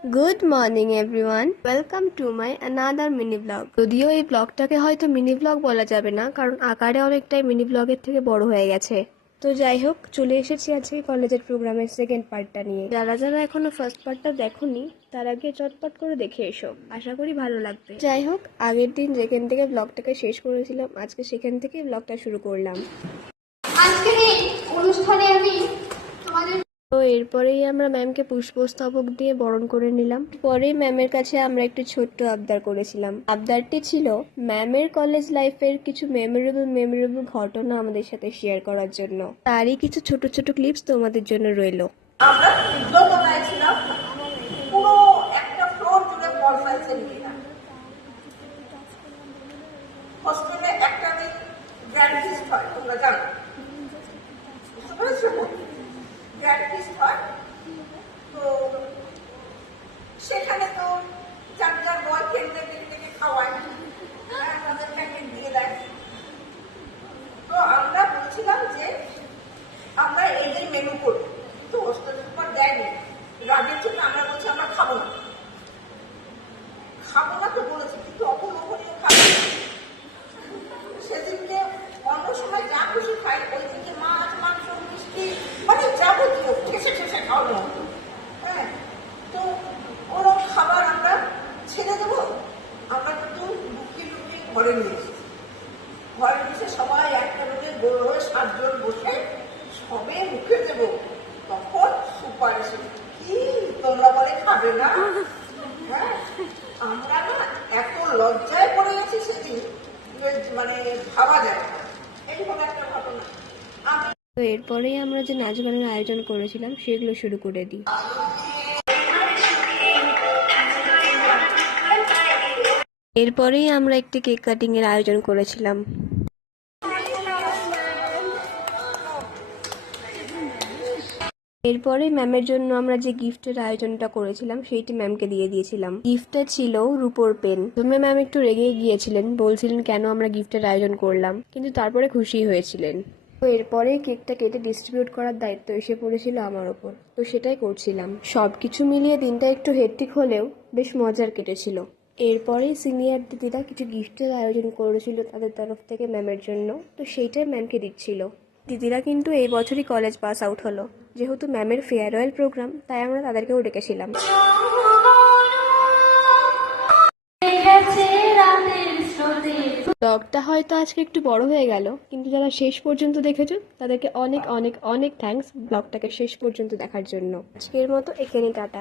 Good morning everyone, welcome to my another mini blog. যদিও এই ব্লগটাকে হয়তো মিনি ব্লগ বলা যাবে না, কারণ আকারে অনেকটাই মিনি ব্লগের থেকে বড় হয়ে গেছে। তো যাই হোক, চলে এসেছি আজকে কলেজের প্রোগ্রামের সেকেন্ড পার্টটা নিয়ে। যারা যারা এখনো ফার্স্ট পার্টটা দেখোনি, তার আগে চটপট করে দেখে এসো, আশা করি ভালো লাগবে। যাই হোক, আগের দিন যেখান থেকে ব্লগটাকে শেষ করেছিলাম, আজকে সেখান থেকেই ব্লগটা শুরু করলাম। আজকের এই অনুষ্ঠানে আমি তোমাদের তো এরপরেই আমরা ম্যামকে পুষ্পস্তবক দিয়ে বরণ করে নিলাম। পরেই ম্যামের কাছে আমরা একটু ছোট্ট আবদার করেছিলাম। আবদারটি ছিল ম্যামের কলেজ লাইফের কিছু মেমোরেবল ঘটনা আমাদের সাথে শেয়ার করার জন্য। তারই কিছু ছোট ছোট ক্লিপস তোমাদের জন্য রইলো। আমরা বিদ্যমানায় ছিলাম পুরো একটা ফ্লোর জুড়ে বল ফাইলসে নিয়ে না হোস্টেলে একটা দিন গ্র্যান্ড ফিস্ট হয়, তোমরা জানো, বুঝতে পেরেছো? গ্র্যান্ড ফিস্ট হয়, তো সেখানে তো যার যার বল কেন্দ্রে ডেকে খাওয়ায়, তাদের প্যাকেট দিয়ে দেয়। তো আমরা বলছিলাম যে আমরা এই মেনু করবো, কিন্তু হোস্টেল সুপার দেয়নি। রাগের জন্য আমরা বলছি আমরা খাবো না, তো বলেছি, কিন্তু অপলোভনীয় খাবো। সেদিনকে অন্য সময় যা খুশি খাই, ওই দিকে মাছ মাংস মিষ্টি মানে যাবতীয় ঠেসে ঠেসে খাওয়ানো হতো। হ্যাঁ, তো ওরকম খাবার আমরা ছেড়ে দেবো। আমরা কিন্তু লুকিয়ে লুকিয়ে ঘরে নিয়ে এসেছি। ঘরে এসে সবাই একটা রুমে গোল হয়ে 7 জন বসে সবে মুখে দেবো, তখন সুপার এসে কি তোমরা বলে খাবে না? হ্যাঁ, আমরা না এত লজ্জায় পড়ে গেছি সেদিন, মানে ভাবা যায় না। এইরকম একটা ঘটনা। তো এরপরেই আমরা যে নাচ গানের আয়োজন করেছিলাম সেগুলো শুরু করে দিই। এরপরেই আমরা একটি কেক কাটিং এর আয়োজন করেছিলাম। এরপরে ম্যামের জন্য আমরা যে গিফটের আয়োজনটা করেছিলাম সেইটি ম্যামকে দিয়ে দিয়েছিলাম। গিফটটা ছিল রূপোর পেন। প্রথমে ম্যাম একটু রেগে গিয়েছিলেন, বলছিলেন কেন আমরা গিফটের আয়োজন করলাম, কিন্তু তারপরে খুশি হয়েছিলেন। তো এরপরে কেকটা কেটে ডিস্ট্রিবিউট করার দায়িত্ব এসে পড়েছিল আমার ওপর, তো সেটাই করছিলাম। সবকিছু মিলিয়ে দিনটা একটু হেক্টিক হলেও বেশ মজার কেটেছিল। এরপরেই সিনিয়র দিদিরা কিছু গিফটের আয়োজন করেছিল তাদের তরফ থেকে ম্যামের জন্য, তো সেইটাই ম্যামকে দিচ্ছিল। দিদিরা কিন্তু এই বছরই কলেজ পাস আউট হলো। যেহেতু ম্যামের ফেয়ারওয়েল প্রোগ্রাম, তাই আমরা তাদেরকেও ডেকেছিলাম। ব্লগটা হয়তো আজকে একটু বড় হয়ে গেল, কিন্তু যারা শেষ পর্যন্ত দেখেছো তাদেরকে অনেক অনেক অনেক থ্যাঙ্কস ব্লগটাকে শেষ পর্যন্ত দেখার জন্য। আজকের মতো এখানে টাটা।